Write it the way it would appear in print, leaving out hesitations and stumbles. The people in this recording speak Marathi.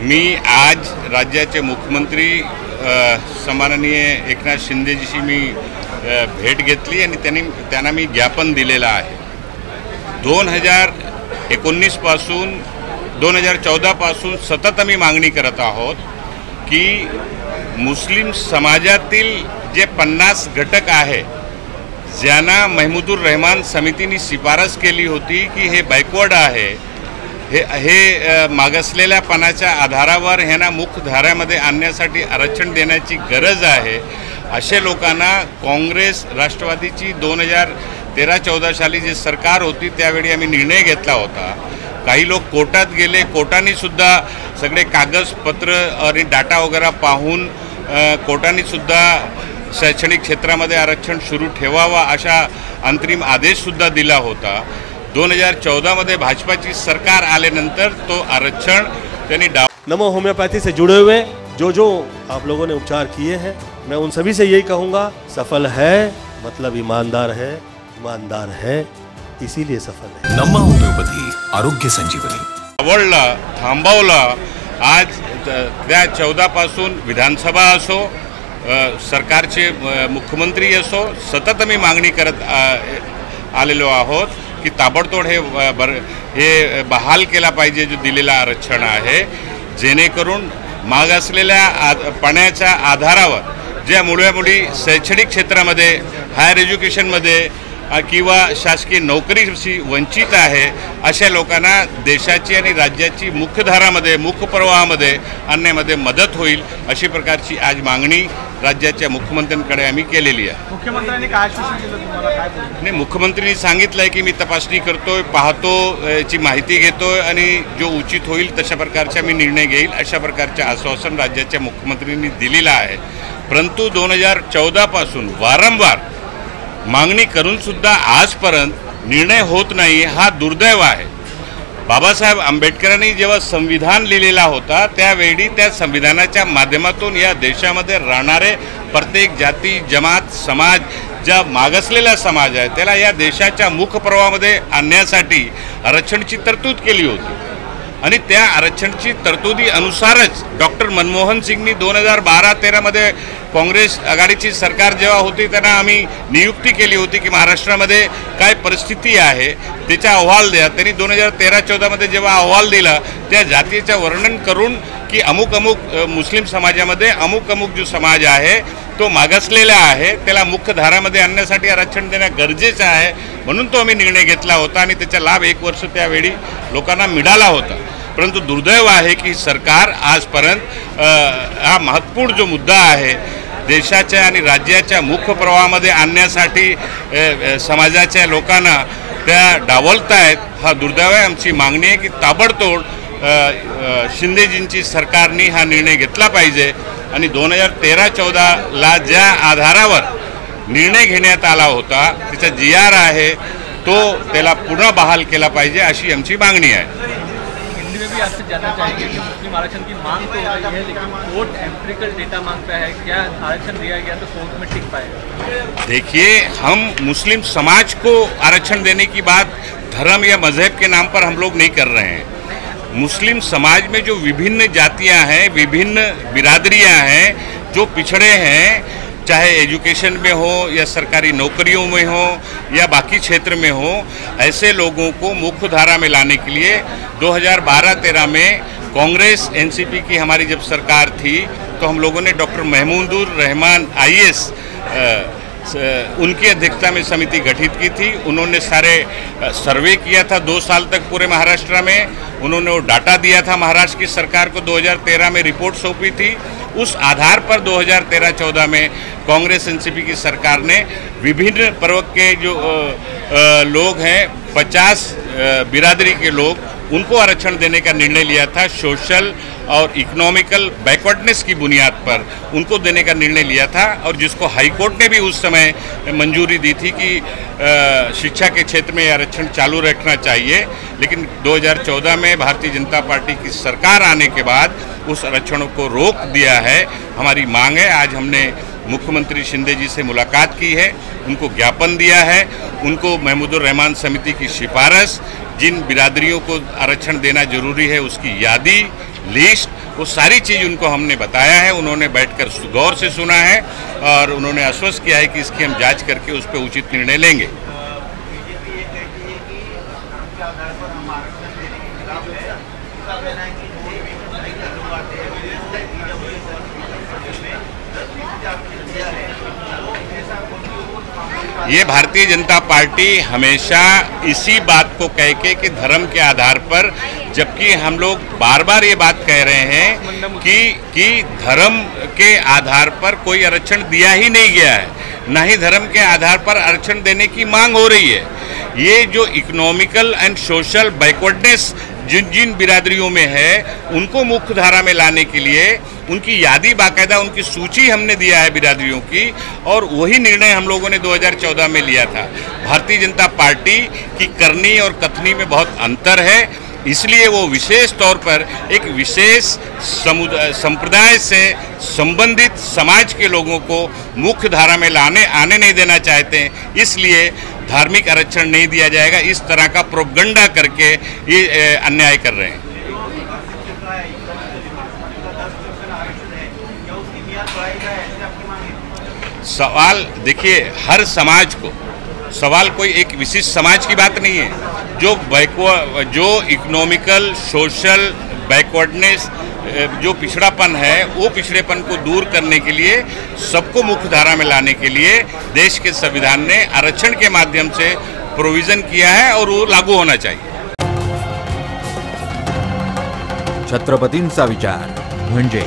मी आज राज्याचे मुख्यमंत्री सन्माननीय एकनाथ शिंदेजीशी मी भेट घेतली आणि त्यांना मी ज्ञापन दिलेलं आहे। 2019 पासून 2014 पासून सतत आम्ही मागणी करत आहोत की मुस्लिम समाजातील जे 50 घटक आहे ज्यांना महमूदुर रहमान समितीने शिफारस केली होती की हे बॅकवर्ड आहे, हे मागासलेल्या पणाच्या आधारावर ह्यांना मुख्यधाऱ्यामध्ये आणण्यासाठी आरक्षण देण्याची गरज आहे, असे लोकांना काँग्रेस राष्ट्रवादीची 2013-14 साली जी सरकार होती त्यावेळी आम्ही निर्णय घेतला होता। काही लोक कोर्टात गेले, कोर्टाने सुद्धा सगळे कागदपत्र आणि डाटा वगैरे पाहून कोर्टाने सुद्धा शैक्षणिक क्षेत्रामध्ये आरक्षण सुरू ठेवावा अशा अंतरिम आदेश सुद्धा दिला होता। 2014 मध्ये भाजपाची सरकार आल्यानंतर तो आरक्षण त्यांनी नमो होम्योपैथी से जुड़े हुए जो आप लोगों ने उपचार किए हैं, मैं उन सभी से यही कहूँगा, सफल है मतलब ईमानदार है, ईमानदार है इसीलिए सफल है। नम्मा होम्योपॅथी आरोग्य संजीवनी आवडला थांबवला। आज त्या 14 पासून विधानसभा असो, सरकारचे मुख्यमंत्री असो, सतत आम्ही मागणी करत आलेलो आहोत की ताबडतोड हे बहाल केला पाहिजे जो दिलेला आरक्षण आहे, जेणेकरून मागासलेल्या पणाच्या आधारावर ज्या मुली शैक्षणिक क्षेत्रामध्ये, हायर एज्युकेशनमध्ये किंवा शासकीय नोकरीशी वंचित आहे अशा लोकांना देशाची आणि राज्याची मुख्यधारामध्ये, मुख्य प्रवाहामध्ये आणण्यामध्ये मदत होईल अशी प्रकारची आज मागणी राज्याच्या मुख्यमंत्र्यांकडे आम्ही केलेली आहे। मुख्यमंत्र्यांनी काय आश्वासन दिलं तुम्हाला, काय बोलले? नाही, मुख्यमंत्र्यांनी सांगितलंय की मी तपासणी करतोय, पाहतो, याची माहिती घेतोय आणि जो उचित होईल तशा प्रकारचा मी निर्णय घेईल अशा प्रकारचे आश्वासन राज्याच्या मुख्यमंत्र्यांनी दिलेलं आहे। परंतु 2014 पासून वारंवार मागणी करून सुद्धा आजपर्यंत निर्णय होत नाही, हा दुर्दैव आहे। बाबासाहेब आंबेडकरांनी जेव्हा संविधान लिहिलेला होता त्यावेळी त्या संविधानाच्या माध्यमातून या देशामध्ये राहणारे प्रत्येक जाती, जमात, समाज, ज्या मागासलेला समाज आहे त्याला या देशाच्या मुख्य प्रवाहामध्ये आणण्यासाठी आरक्षणाची तरतूद केली होती आणि त्या आरक्षणाची तरतुदी अनुसारच डॉक्टर मनमोहन सिंगनी 2012-13 मध्ये काँग्रेस आघाडीची सरकार जेव्हा होती त्यांना आम्ही नियुक्ती केली होती की महाराष्ट्रामध्ये काय परिस्थिती आहे त्याचा अहवाल द्या। त्यांनी 2013-14 मध्ये जेव्हा अहवाल दिला त्या जातीचे वर्णन करून की अमुक मुस्लिम समाजामध्ये अमुक जो समाज आहे तो मागासलेला आहे, त्याला मुख्य धारामध्ये आणण्यासाठी आरक्षण देणं गरजेचं आहे, म्हणून तो आम्ही निर्णय घेतला होता आणि त्याचा लाभ 1 वर्ष त्यावेळी लोकांना मिळाला होता। परंतु दुर्दैव आहे की सरकार आजपर्यंत हा महत्त्वपूर्ण जो मुद्दा आहे देशाच्या आणि राज्याच्या मुख्य प्रवाहामध्ये आणण्यासाठी समाजाच्या लोकांना त्या डावलतायत, हा दुर्दैव आहे। आमची मागणी आहे की ताबडतोड शिंदेजींची सरकारने हा निर्णय घेतला पाहिजे आणि 2013-14 ज्या आधारावर निर्णय घेण्यात आला होता त्याचा GR आहे तो त्याला पुन्हा बहाल केला पाहिजे अशी आमची मागणी आहे। भी आपसे जानना चाहेंगे कि मुस्लिम आरक्षण की मांग तो हो रही है लेकिन कोर्ट एम्पिरिकल डेटा मांगता है, क्या आरक्षण दिया गया तो कोर्ट में टिक पाएगा? देखिए, हम मुस्लिम समाज को आरक्षण देने की बात धर्म या मजहब के नाम पर हम लोग नहीं कर रहे हैं। मुस्लिम समाज में जो विभिन्न जातियां हैं, विभिन्न बिरादरियां हैं, जो पिछड़े हैं, चाहे एजुकेशन में हो या सरकारी नौकरियों में हो या बाकी क्षेत्र में हो, ऐसे लोगों को मुख्य धारा में लाने के लिए 2012-13 में कांग्रेस NCP की हमारी जब सरकार थी तो हम लोगों ने डॉक्टर महमूदुर रहमान IAS उनकी अध्यक्षता में समिति गठित की थी। उन्होंने सारे सर्वे किया था 2 साल तक पूरे महाराष्ट्र में, उन्होंने वो डाटा दिया था महाराष्ट्र की सरकार को, 2013 में रिपोर्ट सौंपी थी। उस आधार पर 2013-14 में कांग्रेस NCP की सरकार ने विभिन्न वर्ग के जो लोग हैं 50 बिरादरी के लोग उनको आरक्षण देने का निर्णय लिया था। सोशल और इकोनॉमिकल बैकवर्डनेस की बुनियाद पर उनको देने का निर्णय लिया था और जिसको हाई कोर्ट ने भी उस समय मंजूरी दी थी कि शिक्षा के क्षेत्र में आरक्षण चालू रखना चाहिए। लेकिन 2014 में भारतीय जनता पार्टी की सरकार आने के बाद उस आरक्षण को रोक दिया है। हमारी मांग है, आज हमने मुख्यमंत्री शिंदे जी से मुलाकात की है, उनको ज्ञापन दिया है, उनको महमूदुर रहमान समिति की सिफारिश, जिन बिरादरियों को आरक्षण देना जरूरी है उसकी यादी लिस्ट वो सारी चीज़ उनको हमने बताया है, उन्होंने बैठकर गौर से सुना है और उन्होंने आश्वस्त किया है कि इसकी हम जांच करके उस पर उचित निर्णय लेंगे। ये भारतीय जनता पार्टी हमेशा इसी बात को कह के कि धर्म के आधार पर, जबकि हम लोग बार बार ये बात कह रहे हैं कि धर्म के आधार पर कोई आरक्षण दिया ही नहीं गया है, ना ही धर्म के आधार पर आरक्षण देने की मांग हो रही है। ये जो इकोनॉमिकल एंड सोशल बैकवर्डनेस जिन जिन बिरादरियों में है उनको मुख्य धारा में लाने के लिए उनकी यादी, बाकायदा उनकी सूची हमने दिया है बिरादरियों की, और वही निर्णय हम लोगों ने 2014 में लिया था। भारतीय जनता पार्टी की करनी और कथनी में बहुत अंतर है, इसलिए वो विशेष तौर पर एक विशेष संप्रदाय से संबंधित समाज के लोगों को मुख्य धारा में आने नहीं देना चाहते हैं, इसलिए धार्मिक आरक्षण नहीं दिया जाएगा, इस तरह का प्रोपगंडा करके ये अन्याय कर रहे हैं। सवाल देखिए, हर समाज को, सवाल कोई एक विशिष्ट समाज की बात नहीं है। जो इकोनॉमिकल सोशल बैकवर्डनेस, जो पिछड़ापन है, वो पिछड़ेपन को दूर करने के लिए, सबको मुख्य धारा में लाने के लिए देश के संविधान ने आरक्षण के माध्यम से प्रोविजन किया है और वो लागू होना चाहिए। छत्रपतींचा विचार म्हणजे